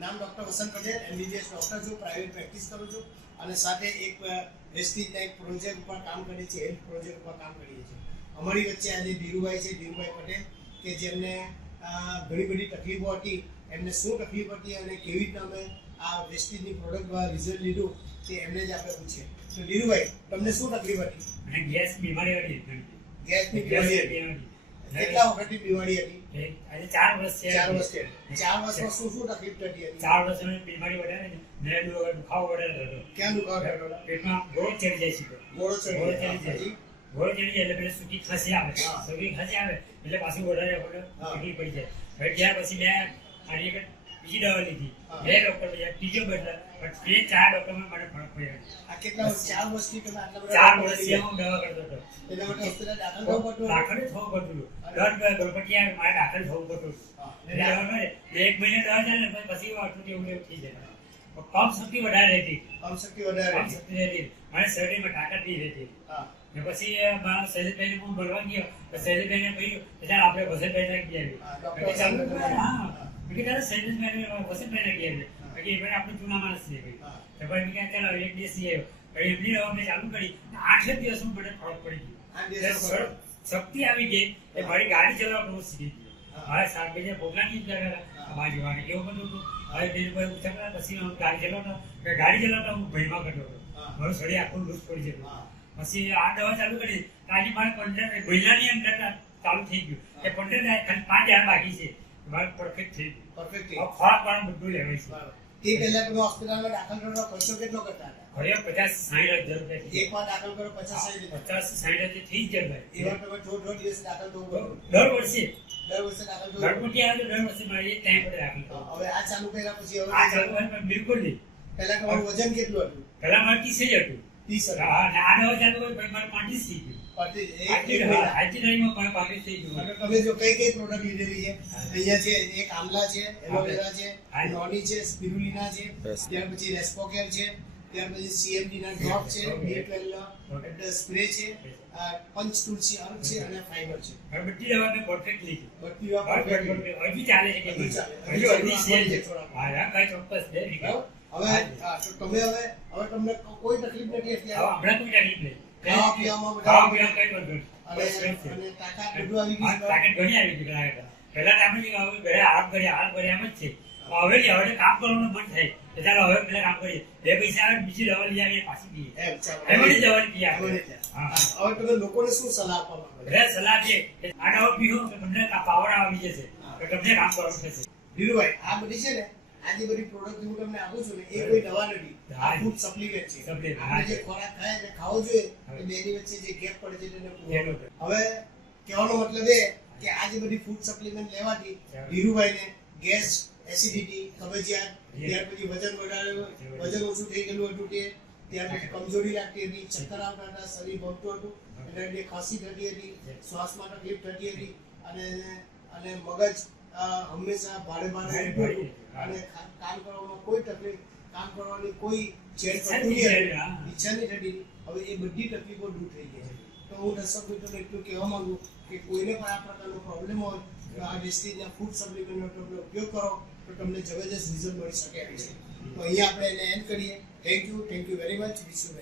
નામ doctor Vasant Patel MBBS doctor છું private practice કરું છું અને સાથે એક વેસ્ટીજના એક પ્રોજેક્ટ ઉપર કામ કરીએ છીએ હેલ્થ પ્રોજેક્ટ ઉપર કામ કરીએ છીએ અમારી વચ્ચે આજે ધીરુભાઈ છે ધીરુભાઈ પટેલ કે જેમને ઘણી બધી તકલીફો હતી એમને શું તકલીફ હતી અને કેવી રીતના અમે આ વેસ્ટિજની પ્રોડક્ટ રિઝલ્ટ લીધું તે એમને જ આપણે પૂછીએ તો ધીરુભાઈ તમને શું તકલીફ હતી ગેસ બીમારી હતી. ગેસની બીમારી હતી. કેટલા વખતની બીમારી હતી? આજે ચાર વર્ષ છે. ચાર વર્ષ છે. ચાર વર્ષમાં શું શું તકલીફ થતી હતી? ચાર વર્ષની બીમારી વધારે ને મેં વગર દુખાવો વધારે થતો ક્યાં દુખાવો થતો પેટમાં ગોળ ચડી જાય છે. ગોળો ચડી ગોળ જાય. જાય. ચડી જાય એટલે પેલી સૂકી ખસી આવે. સૂકી ખસી આવે એટલે પાછું વધારે. તકલીફ પડી જાય. હવે ત્યાર પછી મેં આની બીજી દવા લીધી. બે ડોક્ટર પછી ત્રીજો બદલા પણ તે ચાર ડોક્ટરમાં મને ફરક પડ્યો આ કેટલા ચાર વર્ષથી તમે આટલા ચાર વર્ષથી હું દવા કરતો હતો. એના માટે હોસ્પિટલ દાખલ થવું પડતું દાખલ થવું પડતું દર ગણપતિ મારે દાખલ થવું પડતું હતું. હા. એટલે હવે મારે એક મહિને દવા ચાલે ને પછી આટલું તેવું એવું થઈ જાય. કમ શક્તિ વધારે હતી. કમ શક્તિ વધારે કમ શક્તિ હતી. મને શરીરમાં તાકાત બી રહેતી. ને પછી શૈલેષભાઈને હું મળવા ગયો. તો શૈલેષભાઈને કહ્યું કે આપણે હા, આવીએ. ડૉક્ટર મેં કીધું, એ આપણે જૂના માણસ તો ભાઈ ચાલો એક દિવસ એમની ચાલુ કરી આઠ મને ફરક પડી ગયો શક્તિ આવી ગઈ. એ મારી ગાડી ચલાવવાનું હું શીખી ગયો. મારે શાકભાજી પ્રોગ્રામ જ હા. અમારા જોવાનું એવું બધું હતું? હવે દિલભાઈ ઉછકડા પછી હું ગાડી ચલાવતો. ગાડી ચલાવતા હું ભયમાં કરતો હતો. મારું શરીર આખું લૂઝ પડી જતું પછી આ દવા ચાલુ કરી. તો આજે મારે પંદર ભૈલાની અંદર ચાલુ થઈ ગયું. કે પંદર પાંચ હજાર બાકી છે. મારે પરફેક્ટ થઈ ગયું. Perfect. હવે પણ બધું લેવાય છે. તે પહેલા તમે હોસ્પિટલમાં દાખલ કરો ખર્ચો કેટલો કરતા હતા? ઘરે પચાસ સાઠ હજાર રૂપિયા એક વાર દાખલ કરો પચાસ સાઠ હજાર. પચાસ સાઠ હજાર થઈ જ જાય એવા તમે દિવસે દાખલ થવું દર વર્ષે. દર વર્ષે દાખલ થવું ગણપતિ આવે દર વર્ષે મારે ટાઈમ પર રાખી દઉં. હવે આ ચાલુ કર્યા પછી હવે આ ચાલુ બિલકુલ નહીં. પહેલા તમારું વજન કેટલું હતું? પહેલા મારે ત્રીસ જ હતું. ત્રીસ હા, આ નવા ચાલુ હોય પછી મારે પાંત્રીસ થઈ ગયું. તમે જો કઈ કઈ પ્રોડક્ટ લીધેલી છે? અહીંયા છે એક આમલા છે એલોવેરા છે નોની છે સ્પિરુલિના છે ત્યાર પછી રેસ્પોકેર છે ત્યાર પછી સીએમડી ના ડ્રોપ છે બી એટલે સ્પ્રે છે આ પંચ તુલસી અર્ક છે અને ફાઈબર છે. હવે બધી દવા મેં લીધી. બધી વાપરો Perfect, perfect. ચાલે છે કે હજુ. હજુ હજુ છે. હા, હા, ચોક્કસ છે. હવે તમે હવે હવે તમને કોઈ તકલીફ નથી હમણાં કોઈ તકલીફ નહીં. ખાવા પીવામાં ખાવા પીવામાં કંઈ વાંધો અને બસ fresh છે. અને તાકાત બધું આવી ગયું તાકાત ઘણી આવી ગઈ પેલા કરતા. પહેલા આપણે હવે ઘરે આરામ કરીએ, આરામ કરીએ એમ જ છે. હવે હવે કામ કરવાનું મન થાય. કે ચાલો હવે પેલા કામ કરીએ. બે પૈસા આવે બીજી દવા લઈ આવીએ પાછી પીએ. પીએ હવે તમે લોકોને શું સલાહ આપવા માંગો? સલાહ છે કે આ દવા પીવો તમને પાવર આવી જશે. તમને કામ કરવાનું થશે. ધીરુભાઈ આ બધી છે ને આ જે બધી પ્રોડક્ટ હું તમને આપું છું ને એ કોઈ દવા નથી. આ ફૂડ સપ્લિમેન્ટ છે. આપણે જે ખોરાક ખાય ને ખાવો જોઈએ બે બેની વચ્ચે જે ગેપ પડે છે તેને પૂરો હવે કહેવાનો મતલબ એ કે આ જે બધી ફૂડ સપ્લિમેન્ટ લેવાથી. ધીરુભાઈને ગેસ એસિડિટી કબજિયાત ત્યાર પછી વજન વધારે વજન ઓછું થઈ ગયેલું હતું તે ત્યાર પછી કમજોરી લાગતી હતી ચક્કર આવતા હતા શરીર ભમતું હતું એટલે ખાંસી થતી હતી શ્વાસમાં તકલીફ થતી હતી અને અને મગજ હંમેશા ભારે ભારે અને કામ કરવામાં કોઈ તકલીફ કામ કરવાની કોઈ ચેડ ઈચ્છા નહીં થતી, ઈચ્છા નહીં થતી. હવે એ બધી તકલીફો દૂર થઈ ગઈ છે. તો હું દર્શક મિત્રોને એટલું કહેવા માંગુ કે કોઈને પણ આ પ્રકારનો પ્રોબ્લેમ હોય તો આ વેસ્ટેજના ફૂડ સપ્લિમેન્ટનો તમે ઉપયોગ કરો તો તમને જબરજસ્ત રિઝલ્ટ મળી શકે છે. તો અહીંયા આપણે એને એન્ડ કરીએ. Thank you thank you very much વિશ્વ